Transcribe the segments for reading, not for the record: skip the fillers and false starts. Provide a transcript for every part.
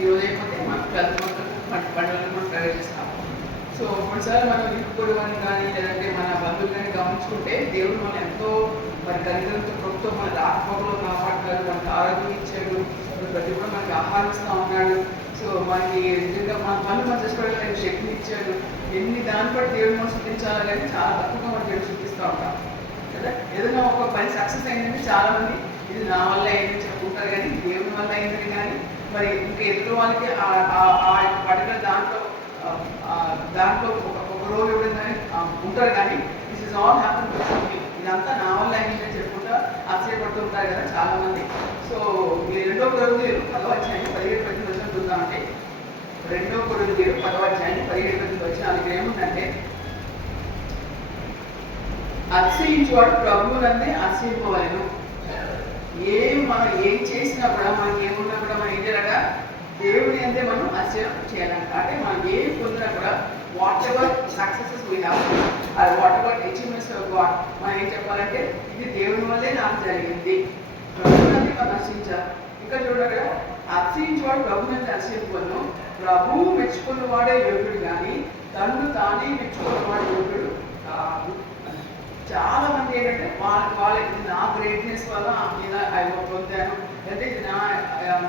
ఈరోజు అయిపోతే మనం 12th మంత్ పండుగలను మనం ప్రవేశిస్తాం. సో కొన్నిసార్లు మనం ఇరుక్కుడు అని కానీ లేదంటే మన బంధువులు కానీ గమనించుకుంటే దేవుడు మనం ఎంతో మరి దరిద్రంతో ప్రభుత్వ మన రాకపోకలో కాపాడుతాడు, మనకి ఆరోగ్యం ఇచ్చాడు, ప్రతి కూడా మనకి ఆహారం ఇస్తూ ఉన్నాడు. సో మనకి నిజంగా మన పనులు మనం చేసుకోవడానికి శక్తిని ఇచ్చాడు. ఎన్ని దాన్ని బట్టి దేవుడు మనం చూపించాలి కానీ చాలా తక్కువగా మనం దేవుడు చూపిస్తూ ఉంటాం కదా. ఏదైనా ఒక పని సక్సెస్ అయిందంటే చాలామంది ఇది నా వల్ల అయిందని చెప్పుకుంటారు, కానీ దేవుని వల్ల అయిందని కానీ మరి ఇంకా ఎదురు వాళ్ళకి పర్టికులర్ దాంట్లో ఒక రోల్ ఇవ్వడం కానీ ఉంటారు, కానీ this is all happen to me, ఇదంతా నా వల్ల అయిందని చెప్పుకుంటా ఆశ్చర్యపడుతూ ఉంటారు కదా చాలామంది. సో ఈ 2 కొరింథీయులు 10వ అధ్యాయం 17-18 వచనం చూద్దామంటే, 2 కొరింథీయులు 10వ అధ్యాయం 17-18 వచనాలు ఇక్కడ ఏముందంటే, అతిశయించువాడు ప్రభువునందే అతిశయింపవలెను. మనం ఏం చేసినా కూడా మనకి ఏమున్నా కూడా మనం ఏం చేయాలట, దేవుని అంతే మనం అతిశయం చేయాలంట. అంటే మనం ఏం పొందినా కూడా whatever successes we have are whatever achievements of God, మనం ఏం చెప్పాలంటే ఇది దేవుని వల్లే నాకు జరిగింది, ప్రభువునందే మనం అతిశయించాలి. ఇంకా చూడగా అతిశయించేవాడు ప్రభువునందే అతిశయింపవలెను, ప్రభువు మెచ్చుకున్నవాడే యోగ్యుడు కానీ తన్ను తానే మెచ్చుకున్నవాడు యోగ్యుడు కాదు. చాలా మంది ఏంటంటే వాళ్ళకి నా గ్రేట్నెస్ వల్ల నేను పొందాను, అంటే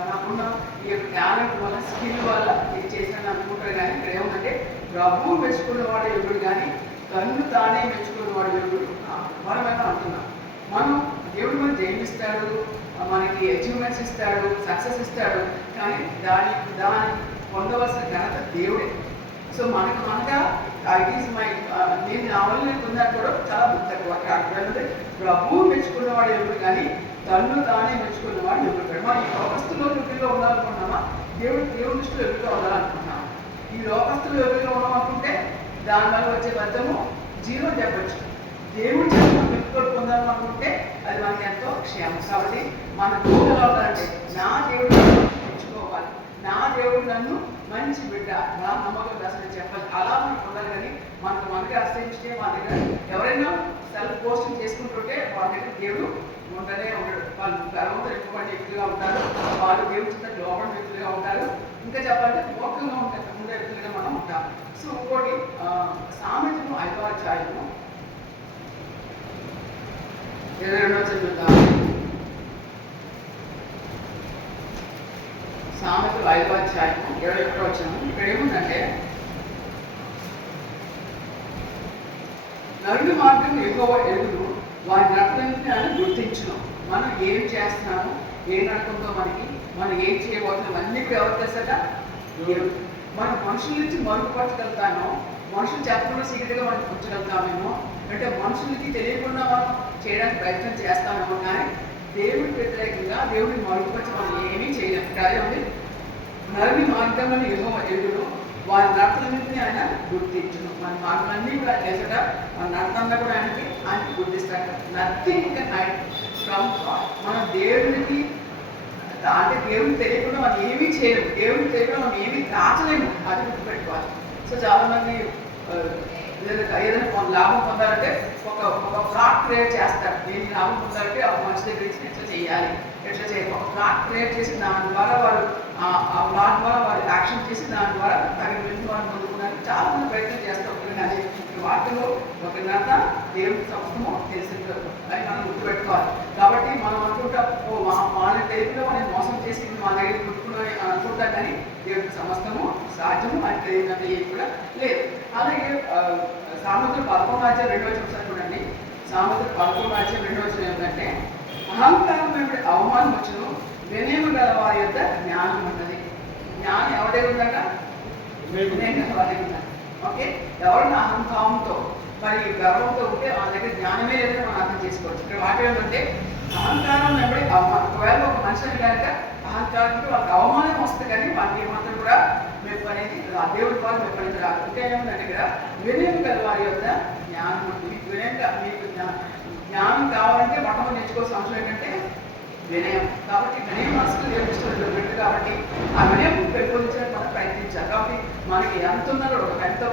నాకున్న ఈ యొక్క టాలెంట్ వల్ల స్కిల్ వల్ల నేను చేశాను అనుకుంటారు. కానీ ఇక్కడ ఏమంటే ప్రభువు మెచ్చుకున్నవాడు యోగుడు కానీ తన్ను తానే మెచ్చుకున్నవాడు యోగుడు మనమైనా అంటున్నాం. మనం దేవుడు మనం జయమిస్తాడు, మనకి అచీవ్మెంట్స్ ఇస్తాడు, సక్సెస్ ఇస్తాడు, కానీ దాని పొందవలసిన ఘనత దేవుడే. సో మనగా ఇట్ ఈస్ మై నేను నా వల్ల నేను పొందాను కూడా చాలా తక్కువ. అంటే ప్రభువు మెచ్చుకున్నవాడు ఎవరు కానీ తన్ను తానే మెచ్చుకున్నవాడు ఎవరు. మనం ఈ లోకస్తులో ఎవరిలో ఉండాలనుకున్నామా, దేవుడి దృష్టిలో ఎవరిగా ఉండాలనుకున్నామా? ఈ లోకస్తులు ఎవరిలో ఉన్నామనుకుంటే దానివల్ల వచ్చే ఫలితము 0 చెప్పచ్చు. దేవుడు చేసిన మెచ్చుకోలు పొందాలనుకుంటే అది మనకి ఎంతో క్షేమం. కాబట్టి మన గోల్ ఎలా ఉండాలంటే నా దేవుడు మెచ్చుకోవాలి, నా దేవుడు నన్ను మంచి బిడ్డ, నా నమ్మకం అసలు చెప్పాలి, అలా మనం పొందాలి. కానీ మనకి అసహించే వాళ్ళ దగ్గర ఎవరైనా సెల్ఫ్ పోస్టింగ్ చేసుకుంటుంటే వాళ్ళ దగ్గర దేవుడు ఉండనే ఉంటాడు. వాళ్ళు గర్వంతో ఎక్కువ వ్యక్తులుగా ఉంటారు, వాళ్ళు దేవుడు చిన్న లోపల వ్యక్తులుగా ఉంటారు. ఇంకా చెప్పాలంటే మూర్ఖంగా ఉండే వ్యక్తులుగా మనం ఉంటాం. సో ఇంకోటి సామెతలు 5వ అధ్యాయము 22వ వచనం చూద్దాం. సామెతలు 5వ అధ్యాయము 21వ వచనం. ఇక్కడ ఏముందంటే, నరుని మార్గం యెహోవా ఎరుగును, వారి నడకలన్నిటిని ఆయన గుర్తించును. మనం ఏం చేస్తున్నాము, ఏం నడకంతో మనం ఏం చేయబోతున్నాం అన్నీ ఎవరు తెలుసట, దేవుడు. మనం మనుషుల నుంచి మరుగుపరచగలుగుతామో, మనుషులు చెప్పకుండా సీక్రెట్గా మనం ఉంచగలుగుతామేమో, అంటే మనుషులకి తెలియకుండా మనం చేయడానికి ప్రయత్నం చేస్తామేమో, కానీ దేవుడికి వ్యతిరేకంగా దేవుడిని మరుగుపరిచి మనం ఏమీ చేయలేము. కానీ నరుని మార్గంలో యెహోవా ఎరుగును, వారి నడతలన్నింటినీ ఆయన గుర్తించును. మన మార్గాలన్నీ కూడా లేచట మన నడతంగా కూడా ఆయనకి గుర్తిస్తాడు. Nothing can hide from God. మనం దేవుడికి అంటే దేవుడికి తెలియకుండా మనం ఏమీ చేయలేము, దేవుడికి తెలియకుండా మనం ఏమీ దాచలేము, అది గుర్తుపెట్టుకోవాలి. సో చాలామంది ఏదైనా లాభం పొందాలంటే ఒక ప్లాట్ క్రియేట్ చేస్తారు. నేను లాభం పొందాలంటే ఒక మనిషి దగ్గర నుంచి ఎట్లా చేయాలి, ఎట్లా చేయాలి, ఒక ప్లాట్ క్రియేట్ చేసి దాని ద్వారా వారు ఆ ప్లాట్ ద్వారా వారు యాక్షన్ చేసి దాని ద్వారా తగిన వెళ్ళి వారు పొందుకోవడానికి చాలా మంది ప్రయత్నం చేస్తూ ఉంటారు. కానీ వాటిలో ఒక ఘనత దేవుడి సమస్తము తెలిసింది అని మనం గుర్తుపెట్టుకోవాలి. కాబట్టి మనం అనుకుంటా వాళ్ళ తెలియకుండా మనం మోసం చేసి మన దగ్గర గుర్తుకుని అనుకుంటాం, కానీ దేవుడికి సమస్తము సాధ్యము అని తెలియదంటే ఏది కూడా లేదు. అలాగే సామెతలు 11వ అధ్యాయం 2వ వచనం చూడండి. సామెతలు 11వ అధ్యాయం 2వ వచనం ఏంటంటే, అహంకారం వెంబడి అవమానం వచ్చును, వినయము గల వారి యొక్క జ్ఞానం ఉన్నది. జ్ఞానం ఎవరి ఉందట, వినయం గల వారి ఉందండి. ఓకే, ఎవరైనా అహంకారంతో మరి గర్వంతో ఉంటే వాళ్ళ దగ్గర జ్ఞానమే లేదని మనం అర్థం చేసుకోవచ్చు. ఇక్కడ వాటి ఏంటంటే అహంకారం వెంబడి అవమానం. ఒకవేళ ఒక మనిషిని కనుక అహంకారంతో వాళ్ళకి అవమానం వస్తుంది, కానీ వాళ్ళకి ఏమాత్రం కూడా మెప్పు అనేది దేవుడి ద్వారా మెప్పు అనేది రాదు. ఇంకా ఏముందంటే ఇక్కడ వినయం గల వారి యొక్క జ్ఞానం ఉంది. మీకు వినయంగా మీకు జ్ఞానం కావాలంటే మొట్టమొదటి నేర్చుకోవాల్సిన అవసరం ఏంటంటే వినయం. కాబట్టి వినయం మనసుకు దేవుడి ఇష్టం పెట్టు. కాబట్టి ఆ వినయం పెంపొందించడానికి మనం ప్రయత్నించాలి. కాబట్టి మనకి ఎంత ఉన్నా కూడా ఎంత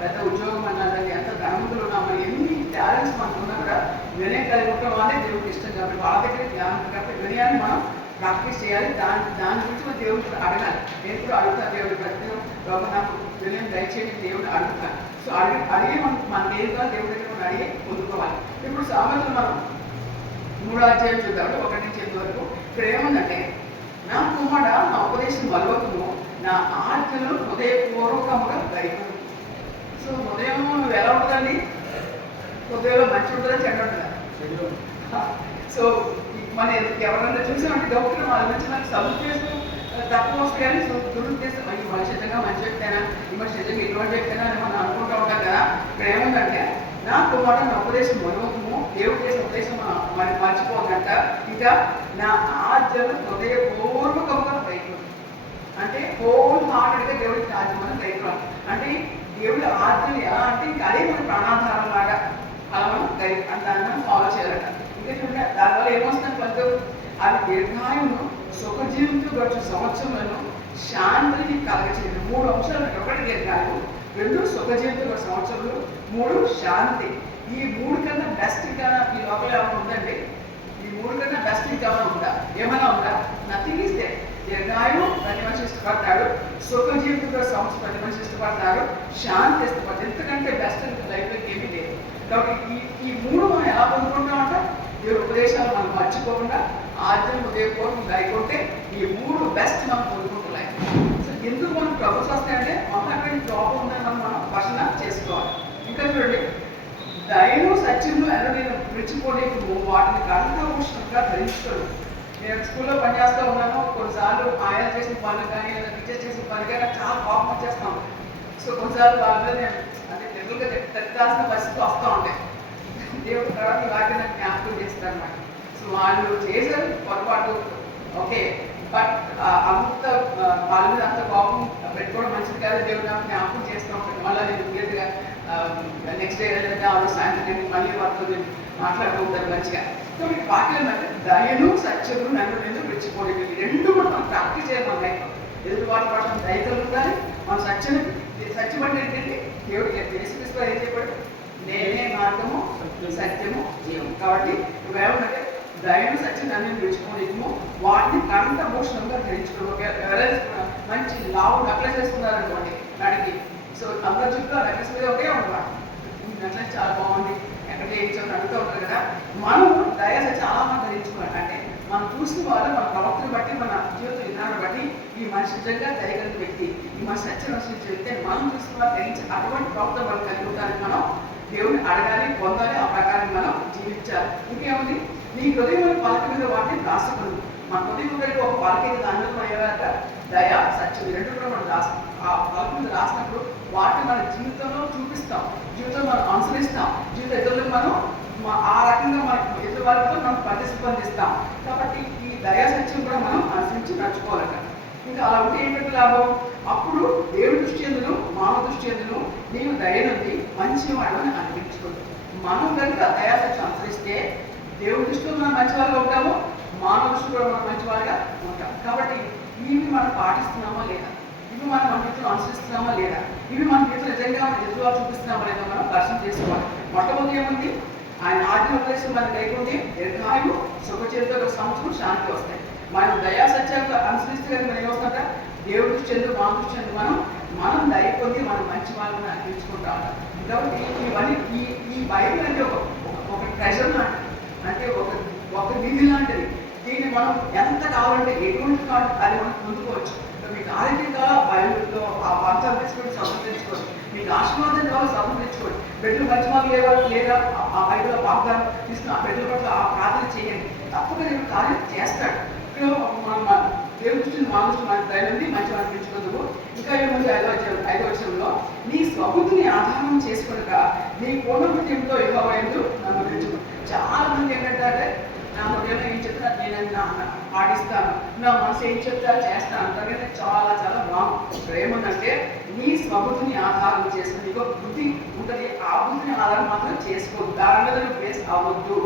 పెద్ద ఉద్యోగం అన్నది, ఎంత ధనములు ఉన్నా, మరి ఎన్ని టాలెంట్స్ మనకు ఉన్నా కూడా వినయం కలిగి ఉండడం అనేది దేవుడికి ఇష్టం. కాబట్టి వాళ్ళ దగ్గర జ్ఞానం కాబట్టి వినయాన్ని మనం ప్రాక్టీస్ చేయాలి. దాని గురించి మనం దేవుడిని అడగాలి. నేను కూడా అడుగుతాను దేవుడు ప్రతిదినం, ప్రభు నాకు వినయం దయచేసి దేవుడిని అడుగుతాను. సో అడిగి మన దేవుడుగా దేవుడి దగ్గర మనం అడిగి పొందుకోవాలి. ఇప్పుడు సామెతలు మనం 3వ అధ్యాయం చూద్దాం, 1 నుంచి 8 వరకు. ఇక్కడ ఏముందంటే, నా కుమారుడ నా ఉపదేశం మరొకము, నా ఆజ్ఞలు హృదయపూర్వకముగా గైకొను. సో హృదయం ఎలా ఉంటుందండి? హృదయంలో మంచి ఉంటుందా చెడ్డ ఉంటుందా? సో మన ఎవరైనా చూసామంటే డాక్టర్ వాళ్ళ నుంచి మనకి సదుద్దేశం తక్కువ వస్తే కానీ దురుద్దేశం అయ్యి భవిష్యత్తుగా మంచి వ్యక్తైనా విమర్శించగా ఇటువంటి వ్యక్తైనా అని మనం అనుకుంటూ ఉంటాం కదా. ఇక్కడ ఏముందంటే, నా కుమారుడు నా ఉపదేశం మరొకము, దేవుడు చేసిన ఉపదేశం మనకి మర్చిపోదంట. ఇంకా నా ఆజ్ఞలు హృదయపూర్వకంగా గైకొను. అంటే హోల్ హార్టెడ్గా దేవుడికి ఆజ్ఞ మనం గైకోవాలి. అంటే దేవుడి ఆజ్ఞలు ఎలా అంటే ఇంకా అదే మన ప్రాణాధారం లాగా అలా మనం దాన్ని మనం ఫాలో చేయాలట. ఇంకా చూడండి, దానివల్ల ఏమొస్తుంది ఫలితం? అది దీర్ఘాయును సుఖజీవితం గడిచిన సంవత్సరంలో శాంతిని కలగచేయదు. 3 అంశాలు. 1 దీర్ఘాయువు, 2 సుఖజీవితం గడిచిన సంవత్సరంలో, 3 శాంతి. ఈ 3 కన్నా బెస్ట్ ఇంకా ఈ లోపల ఏమైనా ఉందండి? ఈ 3 కన్నా బెస్ట్ ఇంకా ఉందా? ఏమైనా ఉందా? Nothing is there. దీర్ఘాయువు ప్రతి మనిషి ఇష్టపడతాడు, సుఖజీవితం గడిచిన సంవత్సరం ప్రతి మనిషి ఇష్టపడతారు, శాంతి ఇష్టపడతారు. ఎంతకంటే బెస్ట్ లైఫ్లో ఏమీ లేదు. కాబట్టి ఈ 3 మనం ఎలా పొందుకుంటామంట? దేవుడి ఉపదేశాలు మనం మర్చిపోకుండా ఆజ్ఞలు హృదయపూర్వకంగా గైకొంటే ఈ 3 బెస్ట్ మనం పొందుకుంటున్నాయి. సో ఎందుకు మనం ప్రభుత్వం వస్తాయంటే మనటువంటి ప్రాబ్లం ఉందని మనం వర్షణ చేసుకోవాలి. ఇంకా చూడండి, దయను సత్యము నేను విడిచిపోలేము, వాటిని కంఠభూషణంగా ధరించుకోడు. నేను స్కూల్లో పనిచేస్తూ ఉన్నాను. కొన్నిసార్లు ఆయన చేసిన పనులు కానీ లేదా టీచర్ చేసిన పని కానీ చాలా కోపం వచ్చేస్తాం. సో కొన్నిసార్లు వాళ్ళ మీద నేను అంటే తెలుగుగా తిట్టాల్సిన పరిస్థితి వస్తూ ఉంటాయి. దేవుడు తర్వాత ఇలాగే నాకు జ్ఞాపకం చేస్తారు అన్నమాట. సో వాళ్ళు చేశారు పొరపాటు, ఓకే, బట్ అంత వాళ్ళ మీద అంత కోపం పెట్టుకోవడం మంచిది కాదు. దేవుడు నాకు జ్ఞాపకం చేస్తూ ఉంటాను. మళ్ళీ నేను ఇమీడియట్గా నెక్స్ట్ డే ఏదైనా ఆ రోజు సాయంత్రం మళ్ళీ వాళ్ళతో నేను మాట్లాడుతూ ఉంటాను మంచిగా. సో మీకు వాక్యం ఏంటంటే, దయను సత్యము నన్ను నేను విడిచిపోలేదు. ఈ 2 కూడా మనం ప్రాక్టీస్ చేయాలి. మన లైఫ్ ఎదుటి వాళ్ళ పట్ల దయతో ఉండాలి. మన సత్యం అంటే ఏంటంటే, దేవుడు యేసుక్రీస్తు ఏం చెప్పాడు? నేనే మార్గము సత్యము జీవం. కాబట్టి నువ్వేమంటే దయను సత్యం నన్ను విడిచిపోలేము, వాటిని కంఠభూషణంగా ధరించుకోవాలి. ఎవరైనా మంచి లావు నక్లెస్ వేసుకున్నారనుకోండి నడికి, సో అందరి చుట్టూ ఆ నక్లెస్ మీద ఒకే ఉండమాట. నక్లెస్ చాలా బాగుంది, ఎక్కడ చేయించాలని అడుగుతూ ఉంటారు కదా. మనం దయ చాలా మంది ధరించుకోవాలి. అంటే మనం చూసిన వాళ్ళు మన ప్రవర్తన బట్టి, మన జీవిత విధానం బట్టి ఈ మనిషి నిజంగా దయగలిగిన వ్యక్తి, ఈ మనిషి సత్యం అనుసరించే వ్యక్తి మనం చూసిన వాళ్ళు ధరించి అటువంటి ప్రవర్తన మనం కలిగి ఉంటానికి మనం దేవుని అడగాలి, పొందాలి, ఆ ప్రకారం మనం జీవించాలి. ఇంకేముంది? నీ హృదయం పలక మీద వాటిని రాసుకుని, మన హృదయం కలిగి ఒక పలక దానిలో మనం ఏమంట దయ సత్యం 2 కూడా మనం రాస్తాం. ఆ పలక మీద రాసినప్పుడు వాటిని మన జీవితంలో చూపిస్తాం, జీవితంలో మనం అనుసరిస్తాం, జీవిత ఎదురులకు మనం ఆ రకంగా మన ఎదురు వాళ్ళతో మనం ప్రతిస్పందిస్తాం. కాబట్టి ఈ దయా సత్యం కూడా మనం అనుసరించి నడుచుకోవాలట. ఇంకా అలా ఉంటే ఏంటంటే లాభం? అప్పుడు దేవుడి దృష్టి ఎందును మానవ దృష్టి ఎందును నీవు దయనుంది మంచివాడని అనిపించుకోండి. మనం కనుక దయా సత్యం అనుసరిస్తే దేవుడి దృష్టిలో మనం మంచివాళ్ళగా ఉంటాము, మానవ దృష్టిలో కూడా మనం మంచివాళ్ళగా ఉంటాం. కాబట్టి ఇవి మనం పాటిస్తున్నామా లేదా, ఇవి మనం మన జీవితంలో అనుసరిస్తున్నామా లేదా, ఇవి మన జీవితంలో నిజంగా మన ఎదురుగా చూపిస్తున్నామా లేదా మనం పరిశీలన చేసుకోవాలి. మొట్టమొదటి ఏముంది? ఆయన ఆజ్ఞ ఉపదేశం మనకు లేకుంటే దీర్ఘాయువు సుఖచేతుతో ఒక సంవత్సరం శాంతి వస్తాయి. మనం దయా సత్యాలు అనుసరిస్తే కానీ మనం ఏమవుతుంట? దేవుడి దృష్టి ఎందుకు మానవ దృష్టి ఎందుకు మనం దయ పొంది మనం మంచి వాళ్ళని అనిపించుకుంటాం. కాబట్టి ఇవన్నీ ఈ బైబిల్ అంటే ఒక ట్రెజర్ లాంటిది, అంటే ఒక నిధి లాంటిది. దీన్ని మనం ఎంత కావాలంటే ఎటువంటి కావాలి అది మనం పొందుకోవచ్చు. మీకు ఆరోగ్యం కావాలా బైబిల్లో ఆ వార్తలు తెచ్చుకోండి, సంబంధించుకోండి. మీకు ఆశీర్వాదం కావాలి, సంబంధించుకోండి. బిడ్డలు మంచి వాళ్ళు లేదా ఆ బైబిల్లో వాగ్దానం తీసుకుని ఆ బిడ్డల పట్ల ఆ ప్రార్థన చేయండి. తప్పక దేవుడు కార్యం చేస్తాడు. మన దేవుడి దృష్టిని మా దృష్టి మన దైనంది మంచిగా అనిపించుకుందుకు. ఇంకా ఏముంది? 5వ వచనంలో, నీ స్వబుద్ధిని ఆధారం చేసుకునక నీ పూర్ణ హృదయంతో యెహోవా యందు నమ్మకించుకో. చాలా మంది ఏంటంటే, నా హృదయంలో ఏం చెప్తా నేను పాటిస్తాను, నా మనసు ఏం చెప్తా చేస్తాను అంతకంటే చాలా చాలా రాంగ్. ఇక్కడ ఏముందంటే, నీ స్వబుద్ధిని ఆధారం చేసుకుని నీకు బుద్ధి ఉంటుంది, ఆ బుద్ధిని ఆధారం మాత్రం చేసుకోవద్దు, దాని మీద నువ్వు బేస్ అవ్వద్దు.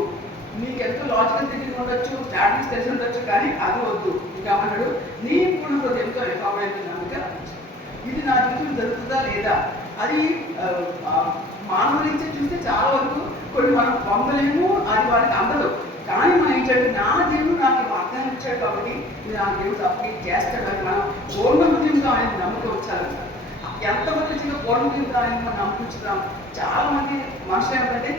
నీకు ఎంతో లాజికల్ థింకింగ్ ఉండొచ్చు, స్టాటిక్స్ తెలిసి ఉండొచ్చు, కానీ అది వద్దు. ఇంకా అన్నాడు, నీ పూర్ణ హృదయంతో యెహోవా యందు నమ్మకం. ఇది నా జీవితం జరుగుతుందా లేదా? అది మానవ రీత్యా చూస్తే చాలా వరకు కొన్ని మనం పొందలేము, అది వాడికి అందదు. కానీ మనం ఏంటంటే, నా దేవుడు నాకు వాగ్దానం వాగ్దానం ఇచ్చాడు కాబట్టి ఇది ఆ దేవుడు అప్డేట్ చేస్తాడు అని మనం పూర్ణ హృదయంతో ఆయన నమ్మకం వచ్చాలంట. ఎంతమంది వచ్చినా పూర్ణ హృదయంతో ఆయన మనం నమ్ముకుంటున్నాం. చాలా మంది మనుషులు ఏమిటంటే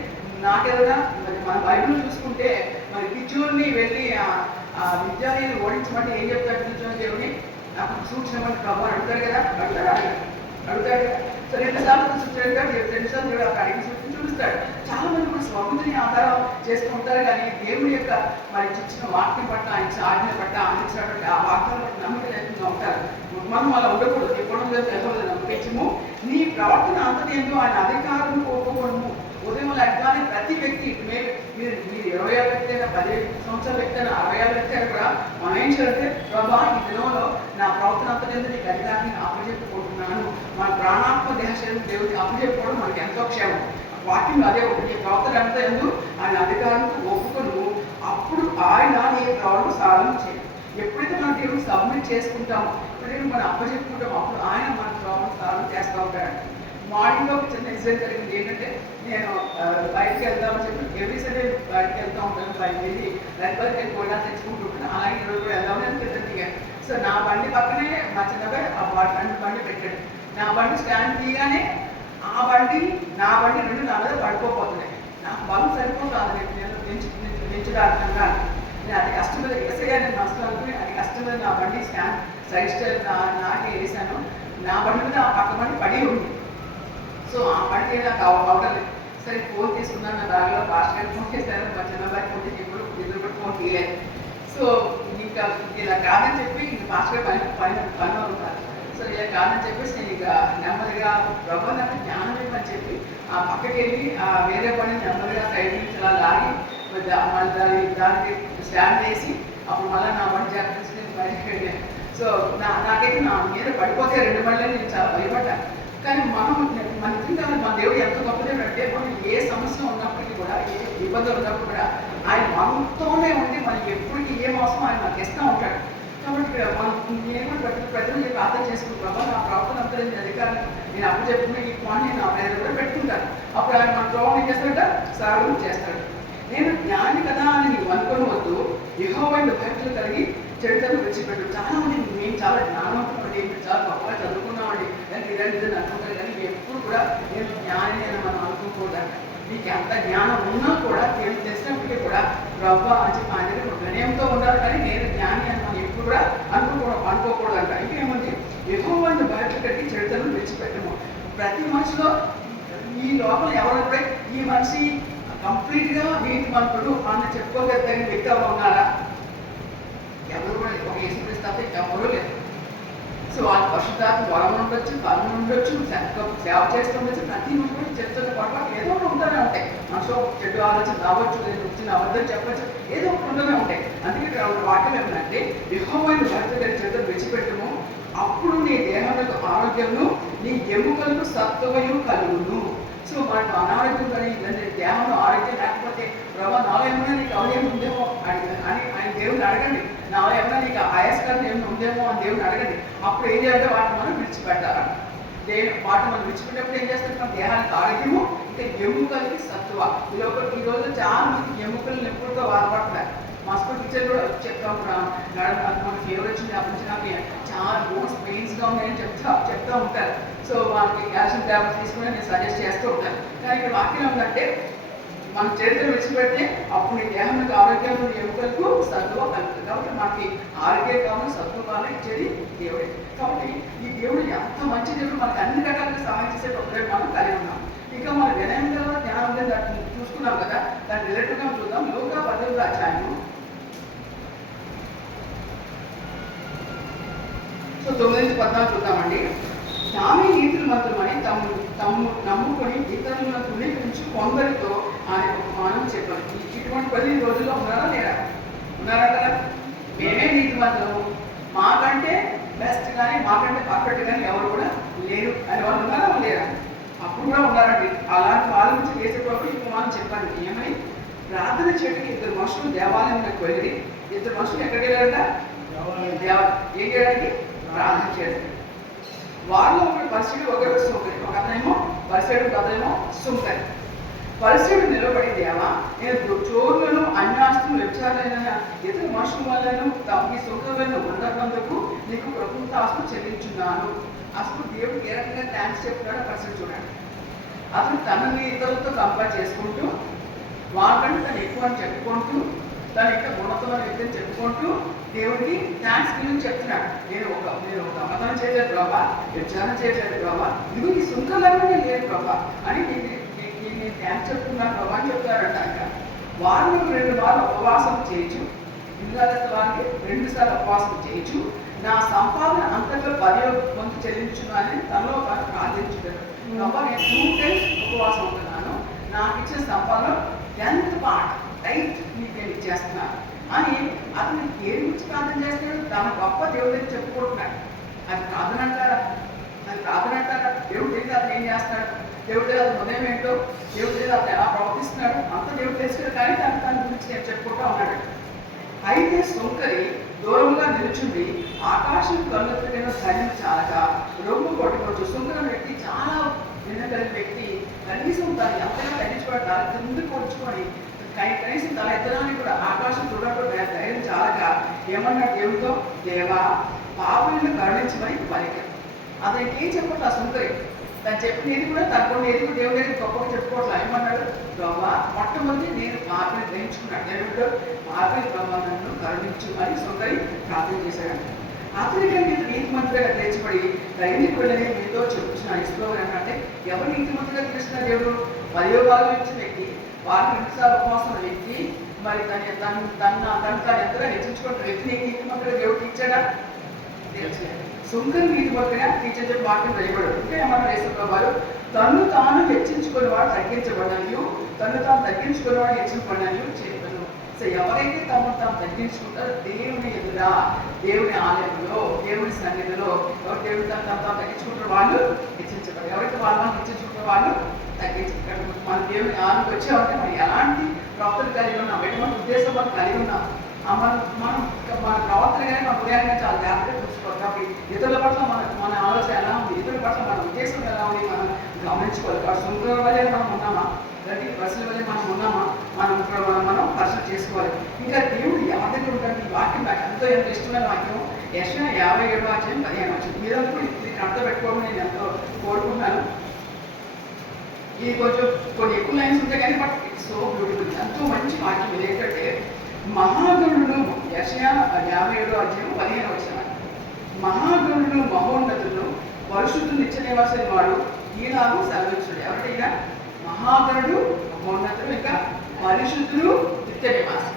నాకెదరా మరి మన బైబిల్ చూసుకుంటే మరి గిజ్జోని వెళ్ళి ఆ విద్యార్థిని ఓడించమంటే ఏం చెప్తాడు గిజ్జోని దేవుని? నాకు సూచన ప్రభావం అడుగుతాడు కదా, అడుగుతాడు కదా. సో 2 సార్లు సూచన 2 సార్లు దేవుడు అక్కడ అడిగిన సూచన చూపిస్తాడు. చాలా మంది కూడా స్వబుద్ధిని ఆధారం చేసుకుంటారు, కానీ దేవుడి యొక్క మరి ఇచ్చిన వాక్యం పట్ల, ఆయన ఆజ్ఞ పట్ల, అందించినటువంటి ఆ వాక్యాల పట్ల నమ్మకం లేకుండా ఉంటారు. మనం అలా ఉండకూడదు. ఎప్పుడు నమ్మకించము నీ ప్రవర్తన అంతటి ఏంటో ఆయన అధికారం కోరుకోవడము. ఉదయం లెక్కగానే ప్రతి వ్యక్తి మీరు 20 వ్యక్తి అయినా 10 సంవత్సరాల వ్యక్తి అయినా 60 వ్యక్తి అయినా కూడా మనం ఏం చేయాలంటే ప్రభా ఈ దినంలో నా ప్రవర్తన అంతటి ఎందుకు నీకు అధికారాన్ని అప్పచెప్పుకుంటున్నాను. మన ప్రాణాత్మ దేహశైలి దేవుడికి అప్పచెప్పుకోవడం మనకి ఎంతో క్షేమం. వాక్యం అదే ఒకటి. ప్రవర్తన అంతా ఎందుకు ఆయన అధికారంతో ఒప్పుకొను, అప్పుడు ఆయన నీ ప్రవర్తన సాధన చేయాలి. ఎప్పుడైతే మనం దేవుడికి సబ్మిట్ చేసుకుంటామో, ఎప్పుడైతే మనం అప్పచెప్పుకుంటామో, అప్పుడు ఆయన మన ప్రవర్తన సాధన చేస్తూ ఉంటాడు. మార్నింగ్లో ఒక చిన్న ఇన్సిడెంట్ జరిగింది. ఏంటంటే నేను బయటకు వెళ్దామని చెప్పి ఎవ్రీ సండే బయటకు వెళ్తూ ఉంటాను. బయట వెళ్ళి లేకపోతే నేను కూడా తెచ్చుకుంటూ ఉంటాను. అలాగే ఈరోజు కూడా వెళ్దామని నేను కింద దిగాను. సో నా బండి పక్కనే మా చిన్నబాయ్ ఆ బండి పెట్టాడు. నా బండి స్టాండ్ తీయగానే ఆ బండి నా బండి 2 నా మీద పడిపోతున్నాయి. నాకు బలం సరిపోతుంది. నేను నించడానికి నేను అది కష్టమైన ఎసగా నేను మనసులో అనుకుని అది కష్టమైన నా బండి స్టాండ్ సైడ్ స్టైల్ నాకే వేసాను. నా బండి మీద ఆ పక్క బండి పడి ఉంది. సో ఆ బండి నాకు అవడం సరే ఫోన్ తీసుకున్నాను. నా బ్యాగ్లో ఫాస్ట్ గారికి ఫోన్ చేశాను. మా చిన్నబాయి ఫోన్ చేసి ఇద్దరు కూడా ఫోన్ తీయలేదు. సో ఇంకా ఇలా కాదని చెప్పి ఇంక ఫాస్ట్ గా పని అవుతారు. సో ఇలా కాదని చెప్పేసి నేను ఇక నెమ్మదిగా ప్రభు నాకు జ్ఞానం ఇవ్వని చెప్పి ఆ పక్కకి వెళ్ళి ఆ వేరే పని నెమ్మదిగా సైడ్ నుంచి అలా లాగి మళ్ళీ దానికి స్టాండ్ వేసి అప్పుడు మళ్ళీ నా బండి జాగ్రత్త నేను బయటకు వెళ్ళాను. సో నాకైతే నా మీద పడిపోతే 2 బండ్లు నేను చాలా భయపడ్డాను. కానీ మన నిజంగా మన దేవుడు ఎంత గొప్పది అంటే మనం ఏ సమస్య ఉన్నప్పటికీ కూడా, ఏ ఇబ్బందులు ఉన్నప్పుడు కూడా ఆయన మనతోనే ఉండి మనకి ఎప్పటికీ ఏ మోసం ఆయన మనకి ఇస్తూ ఉంటాడు. కాబట్టి ఇక్కడ మనం నేను కూడా ప్రజలు ప్రార్థన చేసుకుంటున్నాం. నా ప్రవర్తన అంతా అధికారం నేను అప్పు చెప్పుకుని ఈ పాయింట్ నేను నా పేరు కూడా పెట్టుకుంటాను. అప్పుడు ఆయన మన ప్రభావం ఏం చేస్తాడ సాగు చేస్తాడు. నేను జ్ఞాని కదా అని నీకు అనుకుని వద్దు, యెహోవాను భక్తులు కలిగి చెడుతను విడిచిపెట్టు. చాలా మంది మేము చాలా జ్ఞానవంతులు, చాలా గొప్పగా చదువుకున్నామండి, దానికి ఇదంటే అనుకుంటారు. కానీ ఎప్పుడు కూడా నేను జ్ఞాని అని మనం అనుకోకూడదంట. మీకు ఎంత జ్ఞానం ఉన్నా కూడా తెలిసినప్పటికీ కూడా ప్రభు అని చెప్పి ఆయన దగ్గర వినయంతో ఉండాలి. కానీ నేను జ్ఞాని అని మనం ఎప్పుడు కూడా అనుకోకూడదంట. ఇంకేముంది, యెహోవాను భక్తులు కట్టి చెడుతను విడిచిపెట్టము. ప్రతి మనిషిలో ఈ లోపల ఎవరైతే ఈ మనిషి కంప్లీట్గా నీతిమంతుడు అని చెప్పుకోగలిగిన వ్యక్తి ఎవరు ఉన్నారా? ఎవరు కూడా ఒక యేసుక్రీస్తు తప్ప ఎవరూ లేదు. సో వాళ్ళ పరిశుద్ధాత్మ వరం ఉండొచ్చు, బలం ఉండొచ్చు, సేవ చేస్తుండొచ్చు. ప్రతి మనిషి కూడా చెప్తున్న పొరపాటు ఏదో ఒకటి ఉంటూనే ఉంటాయి. మనసులో చెడు ఆలోచన రావచ్చు, నేను వచ్చిన అబద్ధం చెప్పచ్చు, ఏదో ఒకటి ఉంటూనే ఉంటాయి. అందుకే ఇక్కడ వాక్యం ఏమంటే యెహోవాను భక్తులు చేతులు విడిచిపెట్టము, అప్పుడు నీ దేహములకు ఆరోగ్యమును నీ ఎముకలకు సత్వము కలుగును. సో మనకు అనారోగ్యం కానీ దేహంలో ఆరోగ్యం లేకపోతే ప్రభావ నాలో ఏమైనా నీకు అవయం ఉందేమో అని ఆయన దేవుని అడగండి. నాలో ఏమైనా నీకు ఆయాస్కరం ఏమైనా ఉందేమో అని దేవుని అడగండి. అప్పుడు ఏం చేయాలంటే వాటిని మనం విడిచిపెట్టాలంట. వాటిని మనం విడిచిపెట్టినప్పుడు ఏం చేస్తుంటాం? దేహానికి ఆరోగ్యము, ఇంకా ఎముకలకి సత్తువ. ఈ రోజు చాలా మంది ఎముకలు ఎప్పుడుతో బాధపడుతున్నారు. మా స్కూల్ టీచర్ కూడా చెప్తా ఉంటారు, మనకి ఫీవర్ వచ్చింది అప్పటి నుంచి నాకు చాలా బోన్స్ పెయిన్స్గా ఉన్నాయని చెప్తూ ఉంటారు. సో వాళ్ళకి క్యాల్షియం ట్యాబ్లెట్స్ తీసుకుని నేను సజెస్ట్ చేస్తూ ఉంటాను. కానీ ఇక్కడ వాక్యం ఏంటంటే మనం చరిత్రను విడిచిపెడితే అప్పుడు నీ దేహానికి ఆరోగ్యం, ఎముకలకు సత్తువ కలుగుతుంది. కాబట్టి మనకి ఆరోగ్యం కావాలి, సత్తువ కావాలి ఇచ్చేది దేవుడే. కాబట్టి ఈ దేవుడు ఎంత మంచి దేవుడు, మనకి అన్ని రకాలుగా సహాయం చేసే ఒక మనం కలిగి ఉన్నాం. ఇక మన వినయంగా జ్ఞానం దాన్ని చూసుకున్నాం కదా, దాన్ని రిలేటివ్గా చూద్దాం. లోకా 10వ అధ్యాయము. సో 9-14 చూద్దామండి. తామే నీతులు మంత్రమని తమ్ము నమ్ముకొని ఇతరులను ధృవీకరించి కొందరితో ఆయన ఉపమానం చెప్పారు. ఇటువంటి 10 రోజుల్లో ఉన్నారా లేరా? ఉన్నారా కదా? మేమే నీతి మంత్రము, మాకంటే బెస్ట్ కానీ మాకంటే పర్ఫెక్ట్ కానీ ఎవరు కూడా లేరు అని వాళ్ళు ఉన్నారా లేరా? అప్పుడు కూడా ఉన్నారండి. అలాంటి వాళ్ళ నుంచి చేసేటప్పుడు ఈ ఉపమానం చెప్పండి. ఏమని? ప్రార్థన చేయడానికి 2 మనుషులు దేవాలయంలోకి వెళ్ళి, 2 మనుషులు ఎక్కడికి వెళ్ళారంట? ఏం చేయడానికి? ప్రార్థన చేయడానికి. వాళ్ళు ఒకరు పరిస్థితి, ఒకరు సుంకరి. ఒక అతనేమో పరిస్థితి, ఒక అతనేమో సుంకరి. పరిస్థితులు నిలబడి దేవా, నేను చోరులను అన్యాస్తులు వ్యభిచారులైన ఇతర మనుషుల వలన ఈ సొంతలను ఉండకందుకు నీకు ప్రభుత్వ ఆస్తులు చెల్లించున్నాను. అసలు దేవుడు ఏ రకంగా థ్యాంక్స్ చెప్తున్నాడో పరిస్థితి చూడండి. అతను తనని ఇతరులతో కంపేర్ చేసుకుంటూ, వాళ్ళకంటే తను ఎక్కువ అని చెప్పుకుంటూ, తన యొక్క గుణతమైన వ్యక్తిని చెప్పుకుంటూ దేవుడికి థ్యాంక్స్ గివింగ్ చెప్తున్నాడు. నేను ఒక అబద్ధం చేయలేదు ప్రభా, వ్యభిచారం చేయలేదు ప్రభా, ఇది ఈ సుంకలనే లేదు ప్రభా అని నేను థ్యాంక్స్ చెప్తున్నాను ప్రభా అని చెప్తారంట. వారికి 2 వారాలు ఉపవాసం చేయొచ్చు, ఇల్లాగత వారికి 2 సార్లు ఉపవాసం చేయొచ్చు, నా సంపాదన అంతట్లో 10వ వంతు చెల్లించున్నానని తనలో తాను ప్రార్థించుతాడు. ప్రభా, నేను 2 times ఉపవాసం ఉంటున్నాను, నాకు ఇచ్చిన సంపాదన 10th part రైట్ మీకు నేను ఇచ్చేస్తున్నాను అని అతను ఏం గురించి ప్రార్థన చేస్తున్నాడు? తన గొప్ప దేవుడిని చెప్పుకుంటున్నాడు. అది ప్రార్థన అంటారా? దేవుడు తెలియదు అతను ఏం చేస్తున్నాడు, దేవుడు తెలియదు అతను ఉదయం ఏంటో, దేవుడు తెలియదు అతను ఎలా ప్రవర్తిస్తున్నాడు, అంత దేవుడు తెలుసుకుని కానీ తన గురించి నేను చెప్పుకుంటూ ఉన్నాడు. అయితే సుంకరి దూరంగా నిలుచుండి ఆకాశం కళ్ళెత్తిన ధైర్యం చాలగా రొమ్ము కొట్టుకోవచ్చు. సుంకర వ్యక్తి చాలా వినగలిగిన వ్యక్తి, కనీసం తను ఎంతగా తగ్గించుకోవడం తల కింద కొడుచుకొని కనీసం తల ఎత్తడానికి కూడా ఆకాశం చూడకుండా ధైర్యం చాలగా ఏమన్నాడు దేవుడితో, దేవా పాపులను కరుణించమని పలికాడు. అతనికి ఏం చెప్పట్లేదు ఆ సుంకరి, తను చెప్పినది కూడా తనకుండా ఏది కూడా దేవుడి దగ్గర గొప్పగా చెప్పుకోవట్లేదు. ఏమన్నాడు, ప్రభా మొట్టమొదటి నేను పాపిని గ్రహించుకున్నాడు. దేవుడు పాపిని ప్రభా నన్ను కరుణించు అని సుంకరి ప్రార్థన చేశాడు. అతనికంటే నీతిమంతుడిగా తెచ్చిపడి దైనికులని మీతో చెప్పుచున్నాను. ఇసుకోవాలి అంటే ఎవరు నీతిమంతుడిగా తెలుస్తున్న దేవుడు? 10వ భాగం ఇచ్చిన వ్యక్తి, వారికి 2 సార్లు ఉపవాసం వ్యక్తి, మరి తను ఎంతగా హెచ్చించుకుంటున్న వ్యక్తిని నీతిమంతుడిగా దేవుడు ఇచ్చాడా? సుంకరి నీతిమంతుడిగా తీర్చే వాక్యం వేయబడు. ఇంకా ఏమన్నా వేసుకున్నవారు తను తాను హెచ్చించుకునేవాడు తగ్గించబడను, తను తాను తగ్గించుకునేవాడు హెచ్చించబడను చెప్పను. సో ఎవరైతే తమను తాము తగ్గించుకుంటారో దేవుని ఎదురా, దేవుని ఆలయంలో, దేవుని సన్నిధిలో ఎవరు దేవుని తాను తగ్గించుకుంటారో వాళ్ళు హెచ్చించబడరు. ఎవరైతే వాళ్ళని హెచ్చించుకుంటారో వాళ్ళు తగ్గించబడరు. మన దేవుని ఆలయంకి వచ్చామంటే మనం ఎలాంటి ప్రవర్తన కలిగి ఉన్నాం, ఎటువంటి ఉద్దేశం మనం కలిగి ఉన్నాం, మన ప్రవర్తన కానీ మన హృదయాన్ని చాలా జాగ్రత్తగా చూసుకోవాలి. కాబట్టి ఇతరుల పట్ల మన ఆలోచన ఎలా ఉంది, ఇతరుల పట్ల మన ఉద్దేశం ఎలా ఉంది మనం గమనించుకోవాలి. కాబట్టి సుంకర వల్లే మనం ఉన్నామా, గట్టి పరిస్థితుల వల్లే మనం ఉన్నామా, మనం పరిశీలన చేసుకోవాలి. ఇంకా దేవుడు ఎవరి దగ్గర ఉంటాడు? ఈ వాక్యం నాకు ఎంతో ఇష్టమైన వాక్యం. యెషయా 57:15 మీరందరూ ఇది అర్థం పెట్టుకోవడం నేను ఎంతో కోరుకుంటున్నాను. ఇది కొన్ని ఎక్కువ లైన్స్ ఉంటాయి కానీ బట్ ఇట్స్ సో బ్యూటిఫుల్. ఎంతో మంచి వాక్యం. ఇది ఏంటంటే మహాగణుడు, యెషయా 57:15 మహాగణుడు మహోన్నతుడు పరిశుద్ధులు నిత్య నివాసిన వాడు ఈనాడు సెలవించుడు. ఎవరైనా మహాగణుడు మహోన్నతుడు, ఇంకా పరిశుద్ధులు నిత్య నివాసం.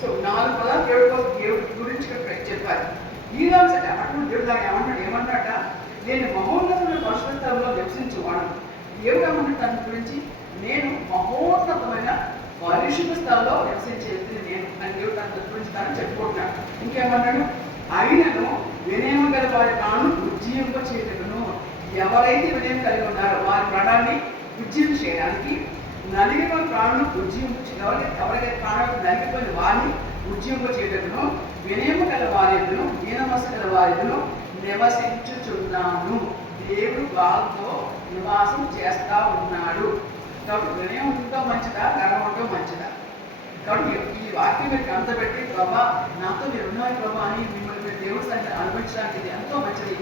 సో 4 పదాలు దేవుడి గురించి చెప్పారు. ఈనాడు సరే అటువంటి దేవుడు దాకా ఏమన్నాడ, నేను మహోన్నతుడు పరిశుద్ధంలో నివసించేవాడు. దేవుడు ఏమన్నా తన గురించి, నేను మహోన్నతమైన పరిశుద్ధ స్థలంలో నివసించే నేను అని దేవుడు తన గురించి తను చెప్పుకుంటున్నాడు. ఇంకేమన్నాడు, ఆయనను వినయం గల వారి ప్రాణం ఉజ్జీవింప చేయటను. ఎవరైతే వినయం కలిగి ఉన్నారో వారి ప్రాణాన్ని ఉజ్జీవం చేయడానికి, నలిగిన ప్రాణం ఉజ్జీవింపు ఎవరైతే ప్రాణాలు నలిగిపోయిన వారిని ఉజ్జీవింప చేయటను వినయము గల వారిను దీనమస్సు గల వారిను నివసించుచున్నాను. దేవుడు వాళ్ళతో నివాసం చేస్తా ఉన్నాడు. కాబట్టి వినయం ఉండటం మంచిదా, గర్వం ఉండటం మంచిదా? కాబట్టి ఈ వాక్యం మీరు కంతపెట్టి ప్రభా నాతో మీరు ఉన్నారు ప్రభా అని మిమ్మల్ని మీరు దేవుడి సంగతి అనుభవించడానికి ఇది ఎంతో మంచిది.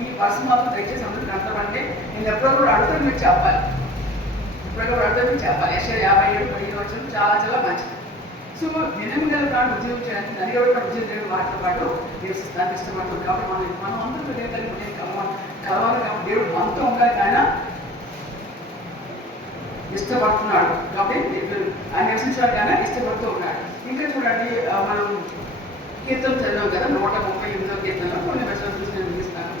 ఈ పర్సన్ మాత్రం దయచేసి అందరూ కంతపంటే నేను ఎప్పుడో కూడా అడుగుతాను, మీరు చెప్పాలి. ఎప్పుడో కూడా అడుగుతాను మీరు చెప్పాలి. యెషయా 57:15 చాలా చాలా మంచిది. సో వినయం గల ప్రాణం ఉద్యోగం చేయడానికి నలుగురు కూడా ఉద్యోగం చేయడం వాటితో పాటు నివసిస్తానికి ఇష్టపడుతుంది. కాబట్టి మనం అందరూ వినయం కలిగి ఉండే కలవాలి. కాబట్టి దేవుడు మనతో ఉండాలి, ఆయన ఇష్టపడుతున్నాడు. కాబట్టి ఆయన నివసించడానికి ఆయన ఇష్టపడుతూ ఉన్నాడు. ఇంకా చూడండి, మనం కీర్తన చదివాం కదా, 138వ కీర్తనలో కొన్ని వచనాలు చూసి నేను ముగిస్తాను.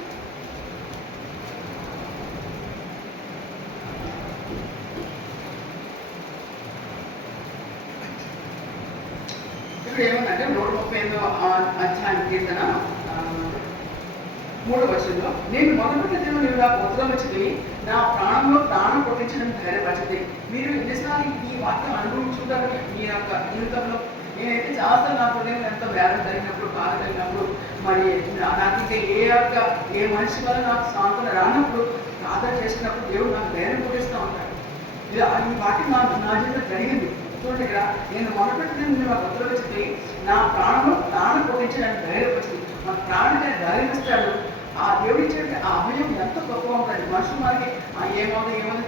ఇప్పుడు ఏమన్నంటే 138వ అధ్యాయం కీర్తన 3వ వచనంలో, నేను మొదటి దినం నీవు నాకు ఉత్తరం వచ్చింది, నా ప్రాణంలో ప్రాణం కొట్టించడం ధైర్యపరిచింది. మీరు ఎన్నిసార్లు ఈ వాక్యం అనుభవించుకుంటారు మీ యొక్క జీవితంలో? నేనైతే చాలాసార్లు నా హృదయం ఎంతో వేదన జరిగినప్పుడు, బాధ కలిగినప్పుడు, మరి నాకు ఇంకా ఏ మనిషి వల్ల నాకు సాంత్వన రానప్పుడు, ప్రార్థన చేసినప్పుడు దేవుడు నాకు ధైర్యం పుట్టిస్తూ ఉంటాడు. ఇలా ఈ వాక్యం నా జీవితం జరిగింది. చూడండి ఇక్కడ నేను మొదలుపెట్టిన మా కొత్తలో చెప్పి నా ప్రాణం పొందించడానికి ధైర్యపరిచింది. మన ప్రాణానికి ధైర్యం ఇస్తాడు. ఆ దేవుడు ఇచ్చే ఆ అభయం ఎంత గొప్పగా ఉంటుంది. మనుషులు మనకి ఏమో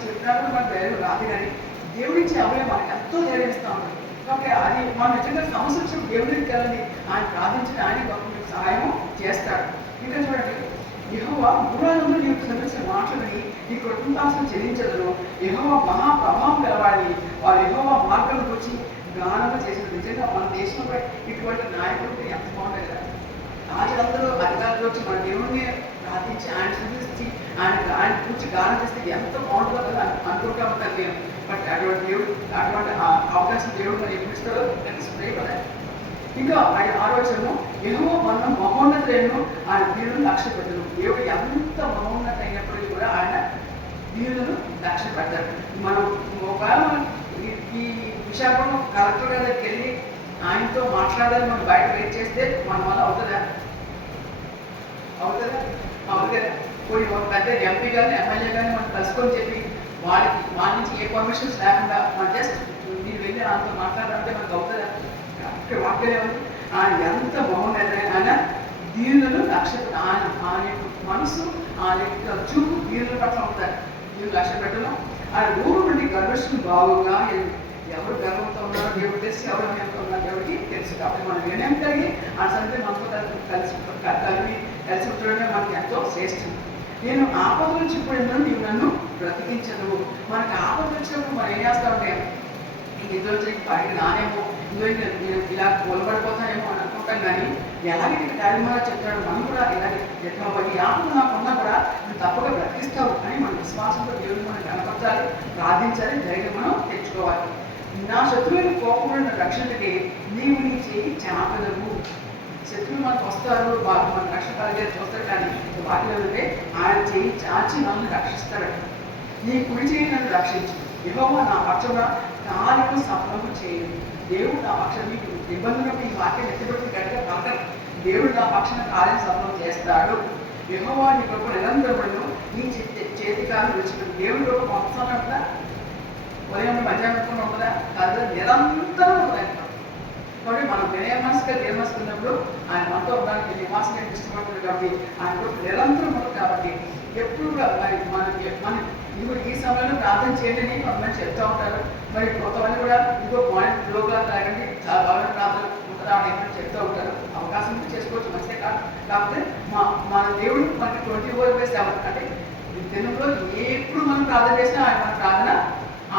చెప్పినా కూడా మనకు ధైర్యం రాదు, కానీ దేవుడిచ్చే అభయం మనకి ఎంతో ధైర్యం ఇస్తూ ఉంటుంది. కాబట్టి అది మనం నిజంగా సమస్య వచ్చినప్పుడు దేవుడికి వెళ్ళండి, ఆయన ప్రార్థించిన ఆయన గొప్ప సహాయం చేస్తాడు. ఇంకా చూడండి, యెహోవా మూఢాలను నీకు క్షమించిన మాటలని నీ కృతజ్ఞతాస్తులు చెల్లించదును. యెహోవా మహాప్రభావం గలవాడిని, వారు యెహోవా మార్గం గురించి గానము చేసిన. నిజంగా మన దేశంలో ఇటువంటి నాయకులు ఎంత బాగుంటాయి కదా. రాజులందరూ అధికారులు వచ్చి మన దేవుడిని ప్రార్థించి ఆయన చూసి ఆయన కూర్చి గానం చేస్తే ఎంత బాగుంటుందో కదా అనుకుంటా ఉంటాను నేను. బట్ అటువంటి దేవుడు అటువంటి అవకాశం దేవుడు మరి ఎప్పుడు ఇస్తాడో తెలుసుకునే కదా. ఇంకా ఆయన ఆలోచనను యెహోవా మన మహోన్నతులను ఆయన దీనులను లక్ష్య పెట్టను. దేవుడు ఎంత మహోన్నత అయినప్పటికీ కూడా ఆయన దీనులను లక్ష్య పెడతాడు. మనం ఒకవేళ ఈ విశాఖపట్నం కలెక్టర్ గారి దగ్గరికి వెళ్ళి ఆయనతో మాట్లాడాలని మనం బయట వెయిట్ చేస్తే మన వల్ల అవుతుందా? అవుతుంది కదా. కొన్ని ఒక పెద్ద ఎంపీ కానీ ఎమ్మెల్యే కానీ మనం కలుసుకొని చెప్పి వాళ్ళ నుంచి ఏ పర్మిషన్స్ లేకుండా మనం జస్ట్ మీరు వెళ్ళి ఆయనతో మాట్లాడాలంటే మనకు అవుతుందా? వాక్యం ఆయన ఎంత బాగుండేది. ఆయన దీనులను లక్ష్య ఆయన యొక్క మనసు ఆయన యొక్క చూపు దీనుల పట్ల ఉంటారు. దీన్ని లక్ష్య పెట్టడం ఆయన ఊరు నుండి గర్భం బాగుగా ఎవరు గర్వంతో ఉన్నారో దేవుడు తెలిసి, ఎవరు ఎంత ఉన్నారో దేవుడికి తెలుసు. కాబట్టి మనం నిర్ణయం కలిగి ఆ సంగతి మనతో కలిసి ఉండడమే మనకి ఎంతో శ్రేష్టం. నేను ఆపద నుంచి ఇప్పుడు నీవు నన్ను బ్రతికించదు. మనకి ఆపద వచ్చినప్పుడు మనం ఏం చేస్తామంటే ఇందులో పైకి రానేమో, నేను ఇలా కోల్పడిపోతానేమో అని అనుకుంటాం. కానీ ఎలాగే కార్యమారా చెప్తాడు, మనం కూడా ఇలాగే ఈ ఆపద నాకున్నా కూడా నువ్వు తప్పగా బ్రతికిస్తావు అని మన విశ్వాసంతో దేవుడు మనం కనపరచాలి, ప్రార్థించాలి, ధైర్యం మనం తెచ్చుకోవాలి. నా శత్రువుల కోపములను రక్షణకి నీవు నీ చేయి చాపదవు. శత్రువులు మనకు వస్తారు, వాళ్ళు మన రక్షణ కలిగేది చూస్తారు, కానీ వాటిలో ఉంటే ఆయన చేయి చాచి నన్ను రక్షిస్తాడు. నీ కుడి చేయి నన్ను రక్షించు. యెహోవా నా పక్షమున కార్యము సఫలము చేయదు. దేవుడు నా పక్షం మీకు నిబంధనకు ఈ వాక్యం ఎత్తిపెట్టి గట్టిగా పలకరు. దేవుడు నా పక్షాన కార్యం సఫలం చేస్తాడు. యెహోవా నీ గొప్ప నిరంతరములను నీ చేతికాలను విడిచిపెట్టు. దేవుడి గొప్ప మొత్తం ఉంటుందా? ఉదయం మధ్యాహ్నం ఉంటుందా? కాదు, నిరంతరం ఉంటాయి. కాబట్టి మనం వినయమాసగా నిర్మస్తున్నప్పుడు ఆయన మనతో ఉండడానికి నివాసం ఇష్టపడుతుంది. కాబట్టి ఆయన గొప్ప నిరంతరం ఉంటుంది. కాబట్టి ఎప్పుడు మన ఇప్పుడు ఈ సమయంలో ప్రార్థన చేయండి అని కొంతమంది చెప్తూ ఉంటారు. మరి కొంతమంది కూడా ఇంకో మార్నింగ్ ప్రోగ్రాం తాగండి, చాలా బాగా ప్రార్థన ఉంటుందా అని చెప్తూ ఉంటారు. అవకాశం చేసుకోవచ్చు, మంచిదే కాదు. కాకపోతే మన దేవుడు మనకి 24/7 అంటే దినంలో ఎప్పుడు మనం ప్రార్థన చేసినా ఆయన మన ప్రార్థన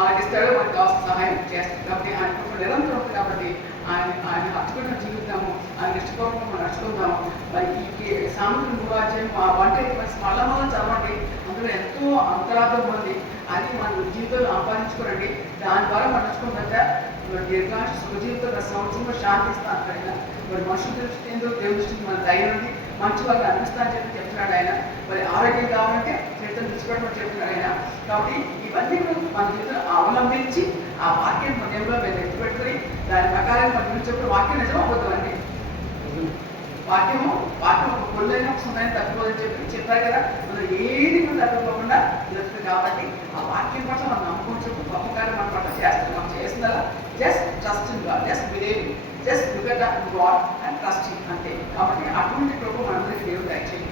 ఆలకిస్తాడు, మనకు కావాల్సిన సహాయం చేస్తాడు. కాబట్టి ఆయన నిరంతరం ఉంటుంది. కాబట్టి ఆయన హత్తుకున్న జీవితాము, ఆయన ఇష్టపడకుండా మనం నడుచుకుందాము. మరి ఈ సామెతలు 3వ అధ్యాయం 1 మళ్ళా చదవండి. అందులో ఎంతో అంతరార్థం ఉంది. అది మన జీవితంలో ఆపాదించుకోనండి. దాని ద్వారా మనం నడుచుకున్నట్ట దీర్ఘాశ సుఖజీవితం సంవత్సరంలో శాంతి ఇస్తాను ఆయన. మరి మనుషుల దృష్టి ఎందుకు దేవుడి దృష్టికి మన ధైర్యం ఉంది, మంచి వాళ్ళకి అనిపిస్తా అని చెప్పి చెప్తున్నాడు ఆయన. మరి ఆరోగ్యం కావాలంటే చేతులు విడిచిపెట్టమని చెప్తున్నాడు ఆయన. కాబట్టి ఇవన్నీ మన జీవితంలో అవలంబించి ఆ వాక్యం మన దేవులో మేము ఎత్తిపెట్టుకుని దాని ప్రకారం మనం చూపించినప్పుడు వాక్యం నిజం అవ్వద్దండి. వాక్యం ఒక పొల్లైన ఒక సున్నాన్ని తప్పిపోదని చెప్పారు కదా. మనం ఏది కూడా తప్పిపోకుండా జరుగుతుంది. కాబట్టి ఆ వాక్యం పట్ల మనం నమ్ముకుంటూ గొప్ప కార్యం మన పట్ల చేస్తాం. మనం చేస్తుందా? Just trust in God, just believe, just look at God and trust him అంతే. కాబట్టి అటువంటి కృప మనందరికీ దేవుడు దయచేయండి.